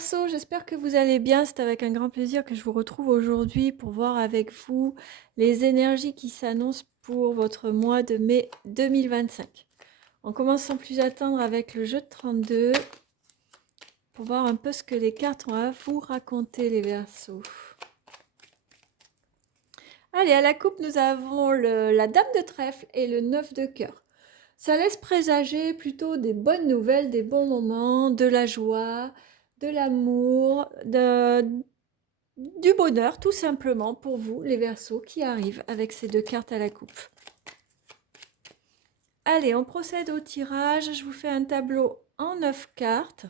Verseau, j'espère que vous allez bien. C'est avec un grand plaisir que je vous retrouve aujourd'hui pour voir avec vous les énergies qui s'annoncent pour votre mois de mai 2025. On commence sans plus attendre avec le jeu de 32 pour voir un peu ce que les cartes ont à vous raconter, les Verseaux. Allez, à la coupe, nous avons la Dame de trèfle et le 9 de cœur. Ça laisse présager plutôt des bonnes nouvelles, des bons moments, de la joie, de l'amour, du bonheur, tout simplement, pour vous, les Verseaux, qui arrivent avec ces deux cartes à la coupe. Allez, on procède au tirage. Je vous fais un tableau en 9 cartes.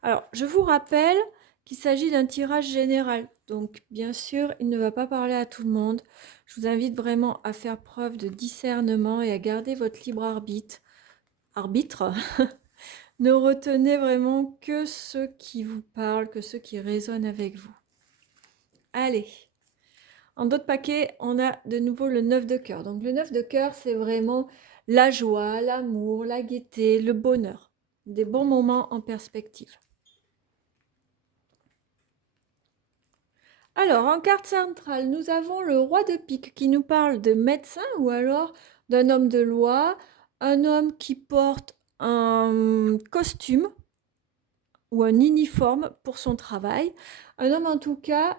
Alors, je vous rappelle qu'il s'agit d'un tirage général. Donc, bien sûr, il ne va pas parler à tout le monde. Je vous invite vraiment à faire preuve de discernement et à garder votre libre arbitre. Ne retenez vraiment que ceux qui vous parlent, que ceux qui résonnent avec vous. Allez. En d'autres paquets, on a de nouveau le 9 de cœur. Donc le 9 de cœur, c'est vraiment la joie, l'amour, la gaieté, le bonheur. Des bons moments en perspective. Alors, en carte centrale, nous avons le roi de pique qui nous parle de médecin ou alors d'un homme de loi, un homme qui porte un costume ou un uniforme pour son travail, un homme en tout cas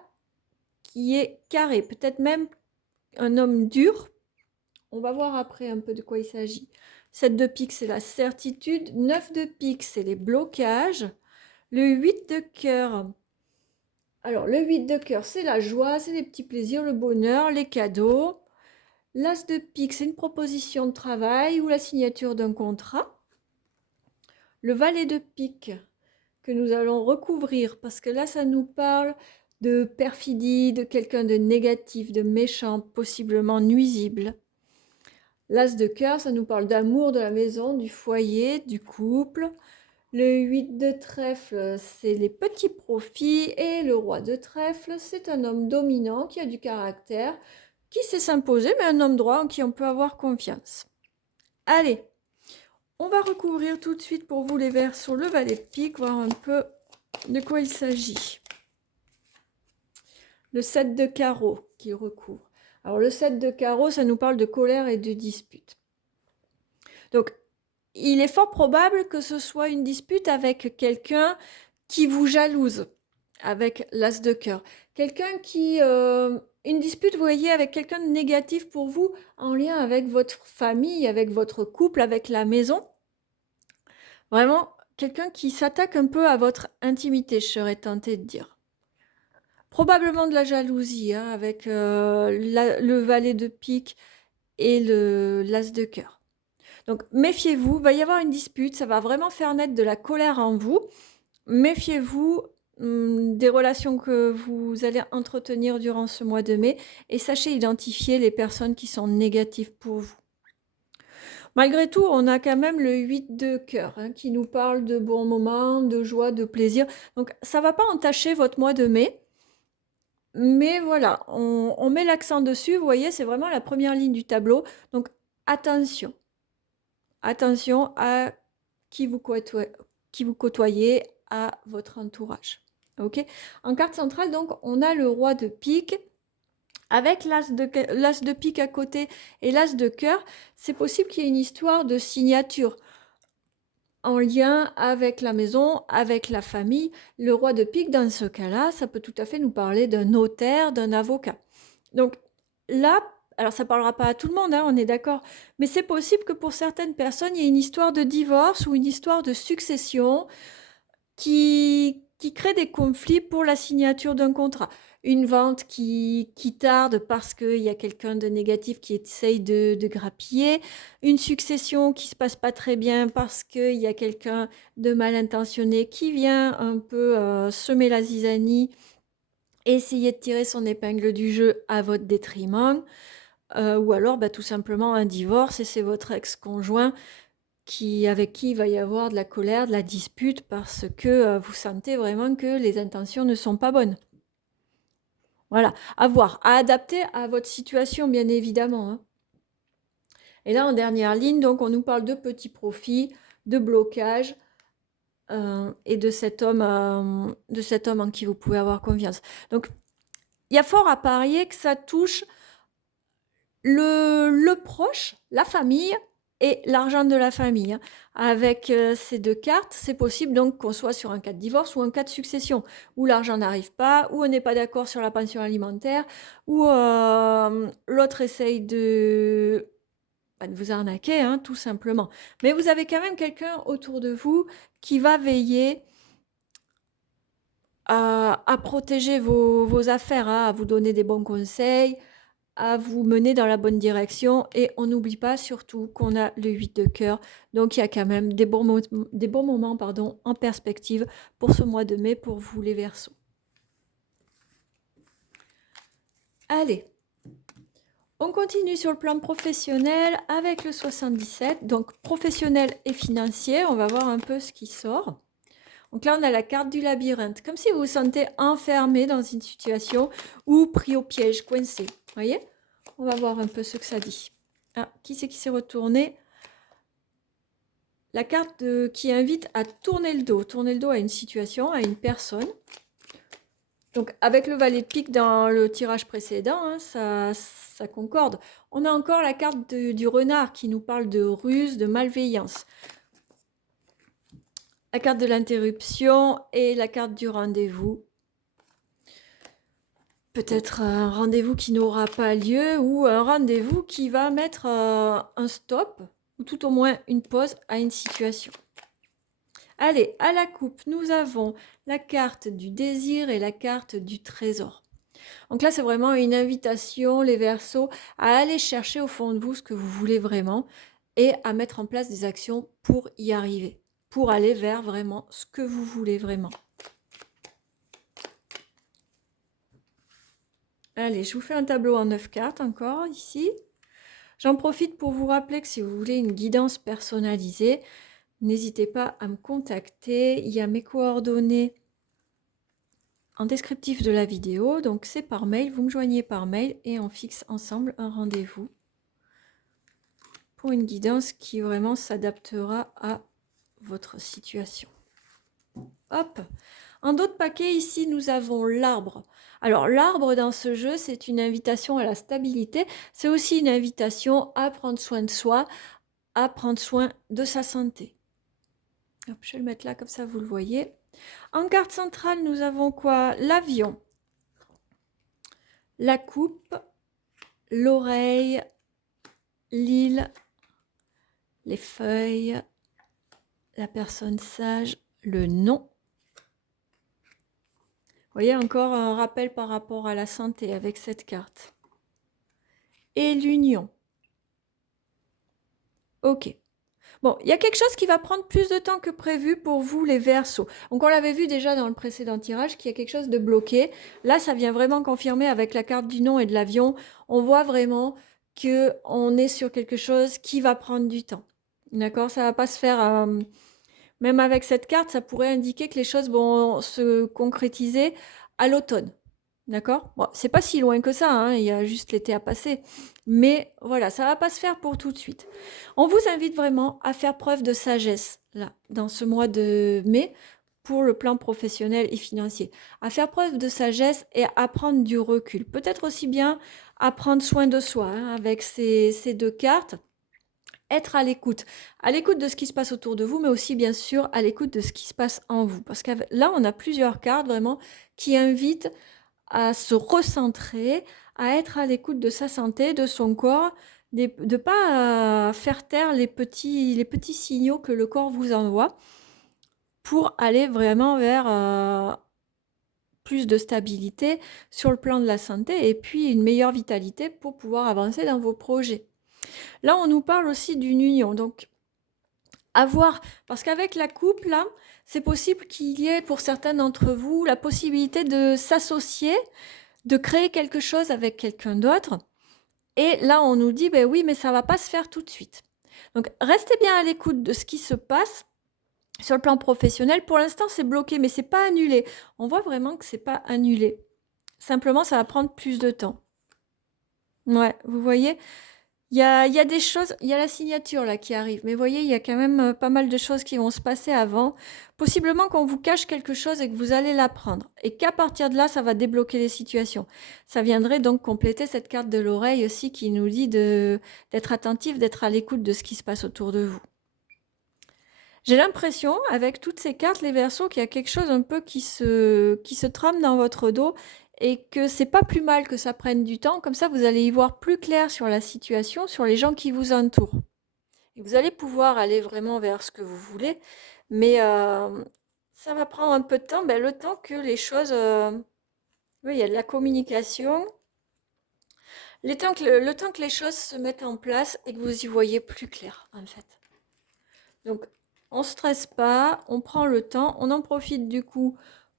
qui est carré, peut-être même un homme dur. On va voir après un peu de quoi il s'agit. 7 de pique, c'est la certitude. 9 de pique, c'est les blocages. Le 8 de cœur. Alors, le 8 de cœur, c'est la joie, c'est les petits plaisirs, le bonheur, les cadeaux. L'as de pique, c'est une proposition de travail ou la signature d'un contrat. Le valet de pique, que nous allons recouvrir, parce que là, ça nous parle de perfidie, de quelqu'un de négatif, de méchant, possiblement nuisible. L'as de cœur, ça nous parle d'amour de la maison, du foyer, du couple. Le 8 de trèfle, c'est les petits profits. Et le roi de trèfle, c'est un homme dominant qui a du caractère, qui sait s'imposer, mais un homme droit en qui on peut avoir confiance. Allez, on va recouvrir tout de suite pour vous les Verseaux le valet de pique, voir un peu de quoi il s'agit. Le 7 de carreau qui recouvre. Alors le 7 de carreau, ça nous parle de colère et de dispute. Donc, il est fort probable que ce soit une dispute avec quelqu'un qui vous jalouse, avec l'as de cœur. Quelqu'un qui... une dispute, vous voyez, avec quelqu'un de négatif pour vous, en lien avec votre famille, avec votre couple, avec la maison. Vraiment, quelqu'un qui s'attaque un peu à votre intimité, je serais tentée de dire. Probablement de la jalousie, hein, avec le valet de pique et l'as de cœur. Donc, méfiez-vous, il va y avoir une dispute, ça va vraiment faire naître de la colère en vous. Méfiez-vous des relations que vous allez entretenir durant ce mois de mai et sachez identifier les personnes qui sont négatives pour vous. Malgré tout, on a quand même le 8 de cœur hein, qui nous parle de bons moments, de joie, de plaisir. Donc, ça ne va pas entacher votre mois de mai. Mais voilà, on met l'accent dessus. Vous voyez, c'est vraiment la première ligne du tableau. Donc, attention. Attention à qui vous côtoyez, à votre entourage. Ok. En carte centrale, donc, on a le roi de pique avec l'as de pique à côté et l'as de cœur. C'est possible qu'il y ait une histoire de signature en lien avec la maison, avec la famille. Le roi de pique, dans ce cas-là, ça peut tout à fait nous parler d'un notaire, d'un avocat. Donc là, alors ça ne parlera pas à tout le monde, hein, on est d'accord, mais c'est possible que pour certaines personnes, il y ait une histoire de divorce ou une histoire de succession qui crée des conflits pour la signature d'un contrat. Une vente qui tarde parce qu'il y a quelqu'un de négatif qui essaye de grappiller. Une succession qui ne se passe pas très bien parce qu'il y a quelqu'un de mal intentionné qui vient un peu semer la zizanie, essayer de tirer son épingle du jeu à votre détriment. Ou alors tout simplement un divorce et c'est votre ex-conjoint avec qui il va y avoir de la colère, de la dispute parce que vous sentez vraiment que les intentions ne sont pas bonnes. Voilà, à voir, à adapter à votre situation bien évidemment. Hein. Et là en dernière ligne, donc on nous parle de petits profits, de blocage, et de cet homme en qui vous pouvez avoir confiance. Donc, il y a fort à parier que ça touche le proche, la famille et l'argent de la famille, hein. Avec ces deux cartes, c'est possible donc qu'on soit sur un cas de divorce ou un cas de succession, où l'argent n'arrive pas, où on n'est pas d'accord sur la pension alimentaire, où l'autre essaye de vous arnaquer, hein, tout simplement. Mais vous avez quand même quelqu'un autour de vous qui va veiller à protéger vos affaires, hein, à vous donner des bons conseils, à vous mener dans la bonne direction. Et on n'oublie pas surtout qu'on a le 8 de cœur. Donc il y a quand même des bons moments en perspective pour ce mois de mai pour vous les Verseaux. Allez, on continue sur le plan professionnel avec le 77. Donc professionnel et financier, on va voir un peu ce qui sort. Donc là, on a la carte du labyrinthe, comme si vous vous sentez enfermé dans une situation ou pris au piège, coincé. Vous voyez? On va voir un peu ce que ça dit. Ah, qui c'est qui s'est retourné? La carte qui invite à tourner le dos à une situation, à une personne. Donc avec le valet de pique dans le tirage précédent, hein, ça concorde. On a encore la carte du renard qui nous parle de ruse, de malveillance. La carte de l'interruption et la carte du rendez-vous. Peut-être un rendez-vous qui n'aura pas lieu ou un rendez-vous qui va mettre un stop ou tout au moins une pause à une situation. Allez, à la coupe, nous avons la carte du désir et la carte du trésor. Donc là, c'est vraiment une invitation, les Verseaux, à aller chercher au fond de vous ce que vous voulez vraiment et à mettre en place des actions pour y arriver, pour aller vers vraiment ce que vous voulez vraiment. Allez, je vous fais un tableau en 9 cartes encore ici. J'en profite pour vous rappeler que si vous voulez une guidance personnalisée, n'hésitez pas à me contacter. Il y a mes coordonnées en descriptif de la vidéo, donc c'est par mail. Vous me joignez par mail et on fixe ensemble un rendez-vous pour une guidance qui vraiment s'adaptera à votre situation. Hop! En d'autres paquets, ici, nous avons l'arbre. Alors, l'arbre dans ce jeu, c'est une invitation à la stabilité. C'est aussi une invitation à prendre soin de soi, à prendre soin de sa santé. Hop, je vais le mettre là, comme ça, vous le voyez. En carte centrale, nous avons quoi? L'avion, la coupe, l'oreille, l'île, les feuilles, la personne sage, le nom. Vous voyez, encore un rappel par rapport à la santé avec cette carte. Et l'union. Ok. Bon, il y a quelque chose qui va prendre plus de temps que prévu pour vous, les Verseaux. Donc, on l'avait vu déjà dans le précédent tirage, qu'il y a quelque chose de bloqué. Là, ça vient vraiment confirmer avec la carte du nom et de l'avion. On voit vraiment qu'on est sur quelque chose qui va prendre du temps. D'accord? Ça ne va pas se faire... même avec cette carte, ça pourrait indiquer que les choses vont se concrétiser à l'automne. D'accord? Bon, c'est pas si loin que ça, hein, il y a juste l'été à passer. Mais voilà, ça va pas se faire pour tout de suite. On vous invite vraiment à faire preuve de sagesse, là, dans ce mois de mai, pour le plan professionnel et financier. À faire preuve de sagesse et à prendre du recul. Peut-être aussi bien à prendre soin de soi, hein, avec ces deux cartes. Être à l'écoute de ce qui se passe autour de vous, mais aussi bien sûr à l'écoute de ce qui se passe en vous. Parce que là, on a plusieurs cartes vraiment qui invitent à se recentrer, à être à l'écoute de sa santé, de son corps, de ne pas faire taire les petits signaux que le corps vous envoie pour aller vraiment vers plus de stabilité sur le plan de la santé et puis une meilleure vitalité pour pouvoir avancer dans vos projets. Là, on nous parle aussi d'une union, donc à voir, parce qu'avec la coupe, là, c'est possible qu'il y ait pour certains d'entre vous la possibilité de s'associer, de créer quelque chose avec quelqu'un d'autre. Et là, on nous dit, ben oui, mais ça ne va pas se faire tout de suite. Donc, restez bien à l'écoute de ce qui se passe sur le plan professionnel. Pour l'instant, c'est bloqué, mais ce n'est pas annulé. On voit vraiment que ce n'est pas annulé. Simplement, ça va prendre plus de temps. Ouais, vous voyez, Il y a des choses, il y a la signature là qui arrive, mais vous voyez, il y a quand même pas mal de choses qui vont se passer avant. Possiblement qu'on vous cache quelque chose et que vous allez l'apprendre. Et qu'à partir de là, ça va débloquer les situations. Ça viendrait donc compléter cette carte de l'oreille aussi qui nous dit d'être attentif, d'être à l'écoute de ce qui se passe autour de vous. J'ai l'impression, avec toutes ces cartes, les Verseaux, qu'il y a quelque chose un peu qui se trame dans votre dos et que c'est pas plus mal que ça prenne du temps. Comme ça, vous allez y voir plus clair sur la situation, sur les gens qui vous entourent. Et vous allez pouvoir aller vraiment vers ce que vous voulez, mais ça va prendre un peu de temps, le temps que les choses... oui, il y a de la communication. Le temps que les choses se mettent en place et que vous y voyez plus clair, en fait. Donc, on ne stresse pas, on prend le temps, on en profite du coup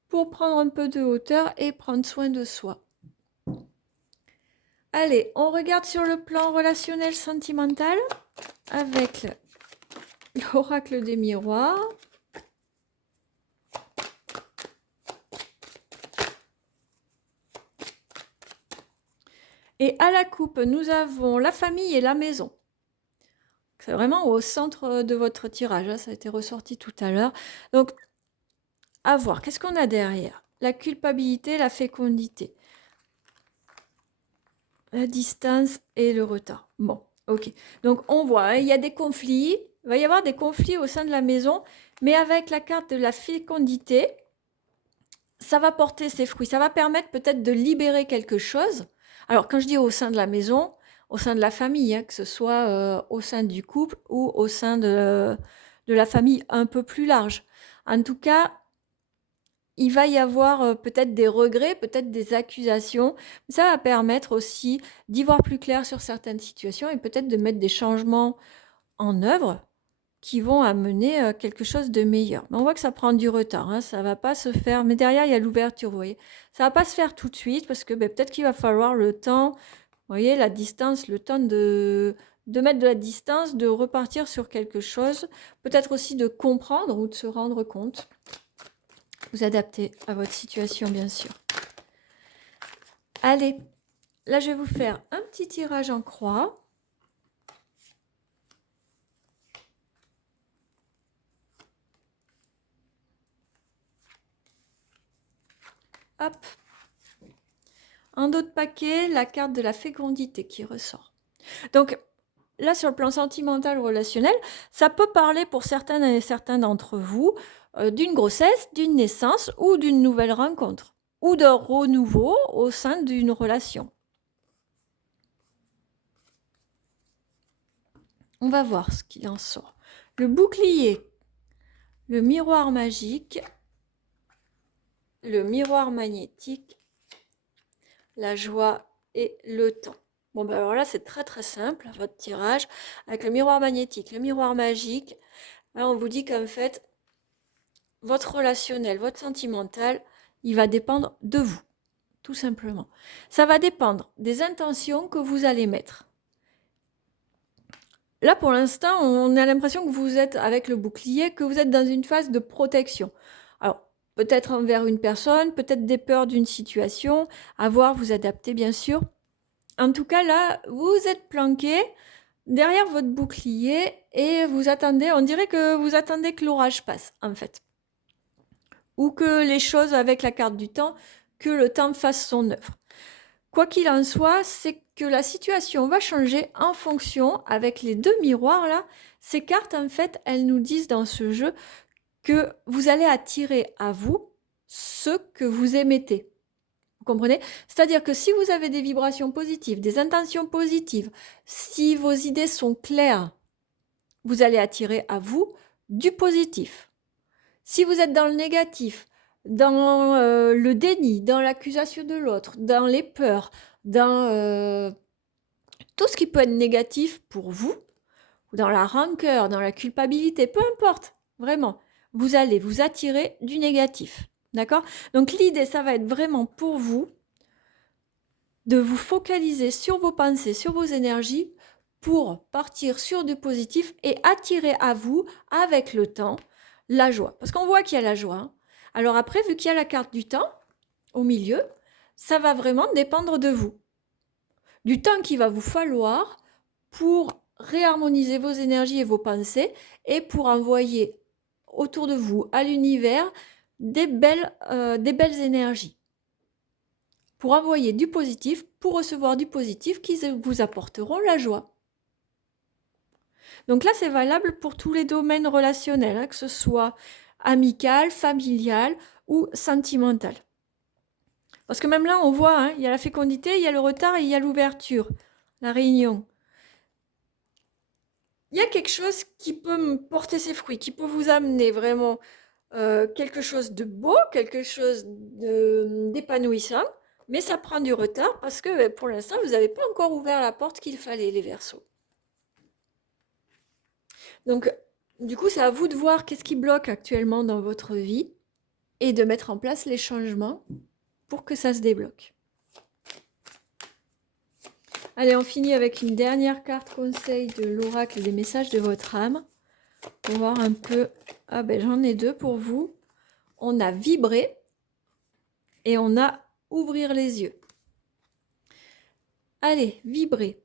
pour prendre un peu de hauteur et prendre soin de soi. Allez, on regarde sur le plan relationnel sentimental avec l'oracle des miroirs. Et à la coupe, nous avons la famille et la maison. C'est vraiment au centre de votre tirage, hein, ça a été ressorti tout à l'heure. Donc, à voir, qu'est-ce qu'on a derrière? La culpabilité, la fécondité, la distance et le retard. Bon, ok. Donc, on voit, hein, il y a des conflits. Il va y avoir des conflits au sein de la maison, mais avec la carte de la fécondité, ça va porter ses fruits. Ça va permettre peut-être de libérer quelque chose. Alors, quand je dis au sein de la maison, au sein de la famille, hein, que ce soit au sein du couple ou au sein de la famille un peu plus large. En tout cas, il va y avoir peut-être des regrets, peut-être des accusations. Ça va permettre aussi d'y voir plus clair sur certaines situations et peut-être de mettre des changements en œuvre qui vont amener quelque chose de meilleur. Mais on voit que ça prend du retard, hein, ça va pas se faire. Mais derrière, il y a l'ouverture, vous voyez. Ça va pas se faire tout de suite parce que peut-être qu'il va falloir le temps, vous voyez, la distance, le temps de mettre de la distance, de repartir sur quelque chose, peut-être aussi de comprendre ou de se rendre compte. Vous adaptez à votre situation, bien sûr. Allez, là, je vais vous faire un petit tirage en croix. Hop. Un autre paquet, la carte de la fécondité qui ressort. Donc, là, sur le plan sentimental ou relationnel, ça peut parler pour certaines et certains d'entre vous d'une grossesse, d'une naissance ou d'une nouvelle rencontre ou d'un renouveau au sein d'une relation. On va voir ce qu'il en sort. Le bouclier, le miroir magique, le miroir magnétique, la joie et le temps. Bon, alors là, c'est très très simple, votre tirage. Avec le miroir magnétique, le miroir magique, là, on vous dit qu'en fait, votre relationnel, votre sentimental, il va dépendre de vous, tout simplement. Ça va dépendre des intentions que vous allez mettre. Là, pour l'instant, on a l'impression que vous êtes, avec le bouclier, que vous êtes dans une phase de protection. Alors, peut-être envers une personne, peut-être des peurs d'une situation, à voir, vous adapter, bien sûr. En tout cas, là, vous êtes planqué derrière votre bouclier et vous attendez, on dirait que vous attendez que l'orage passe, en fait. Ou que les choses, avec la carte du temps, que le temps fasse son œuvre. Quoi qu'il en soit, c'est que la situation va changer en fonction, avec les deux miroirs là, ces cartes en fait, elles nous disent dans ce jeu que vous allez attirer à vous ce que vous émettez. Vous comprenez? C'est-à-dire que si vous avez des vibrations positives, des intentions positives, si vos idées sont claires, vous allez attirer à vous du positif. Si vous êtes dans le négatif, dans le déni, dans l'accusation de l'autre, dans les peurs, dans tout ce qui peut être négatif pour vous, dans la rancœur, dans la culpabilité, peu importe, vraiment, vous allez vous attirer du négatif. D'accord? Donc l'idée, ça va être vraiment pour vous de vous focaliser sur vos pensées, sur vos énergies pour partir sur du positif et attirer à vous, avec le temps, la joie. Parce qu'on voit qu'il y a la joie. Hein. Alors après, vu qu'il y a la carte du temps au milieu, ça va vraiment dépendre de vous. Du temps qu'il va vous falloir pour réharmoniser vos énergies et vos pensées et pour envoyer autour de vous, à l'univers, des belles énergies. Pour envoyer du positif, pour recevoir du positif qui vous apporteront la joie. Donc là, c'est valable pour tous les domaines relationnels, hein, que ce soit amical, familial ou sentimental. Parce que même là, on voit, hein, il y a la fécondité, il y a le retard et il y a l'ouverture, la réunion. Il y a quelque chose qui peut porter ses fruits, qui peut vous amener vraiment quelque chose de beau, quelque chose d'épanouissant, mais ça prend du retard parce que pour l'instant, vous n'avez pas encore ouvert la porte qu'il fallait, les Verseaux. Donc, du coup, c'est à vous de voir qu'est-ce qui bloque actuellement dans votre vie et de mettre en place les changements pour que ça se débloque. Allez, on finit avec une dernière carte conseil de l'oracle des messages de votre âme. Pour voir un peu... Ah ben, j'en ai deux pour vous. On a vibrer et on a ouvrir les yeux. Allez, vibrer.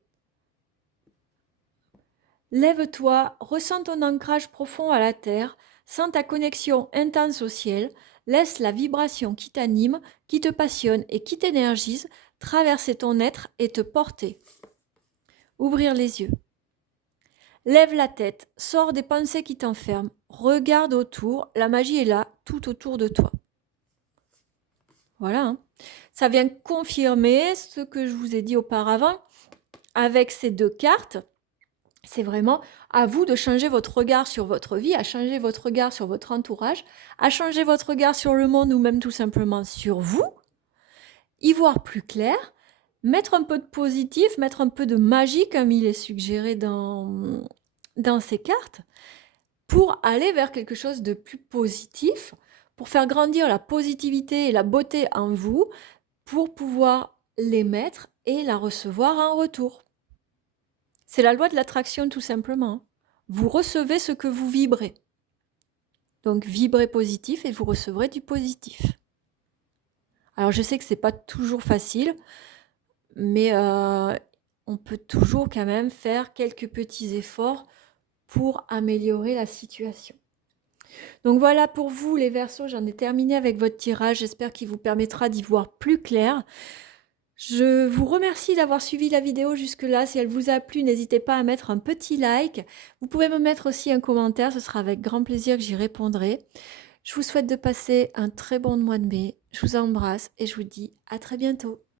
Lève-toi, ressens ton ancrage profond à la terre, sens ta connexion intense au ciel, laisse la vibration qui t'anime, qui te passionne et qui t'énergise traverser ton être et te porter. Ouvrir les yeux. Lève la tête, sors des pensées qui t'enferment, regarde autour, la magie est là, tout autour de toi. Voilà, hein. Ça vient confirmer ce que je vous ai dit auparavant avec ces deux cartes. C'est vraiment à vous de changer votre regard sur votre vie, à changer votre regard sur votre entourage, à changer votre regard sur le monde ou même tout simplement sur vous, y voir plus clair, mettre un peu de positif, mettre un peu de magie comme il est suggéré dans ces cartes, pour aller vers quelque chose de plus positif, pour faire grandir la positivité et la beauté en vous, pour pouvoir l'émettre et la recevoir en retour. C'est la loi de l'attraction tout simplement. Vous recevez ce que vous vibrez. Donc vibrez positif et vous recevrez du positif. Alors je sais que c'est pas toujours facile, mais on peut toujours quand même faire quelques petits efforts pour améliorer la situation. Donc voilà pour vous les Verseaux, j'en ai terminé avec votre tirage. J'espère qu'il vous permettra d'y voir plus clair. Je vous remercie d'avoir suivi la vidéo jusque-là. Si elle vous a plu, n'hésitez pas à mettre un petit like. Vous pouvez me mettre aussi un commentaire, ce sera avec grand plaisir que j'y répondrai. Je vous souhaite de passer un très bon mois de mai. Je vous embrasse et je vous dis à très bientôt.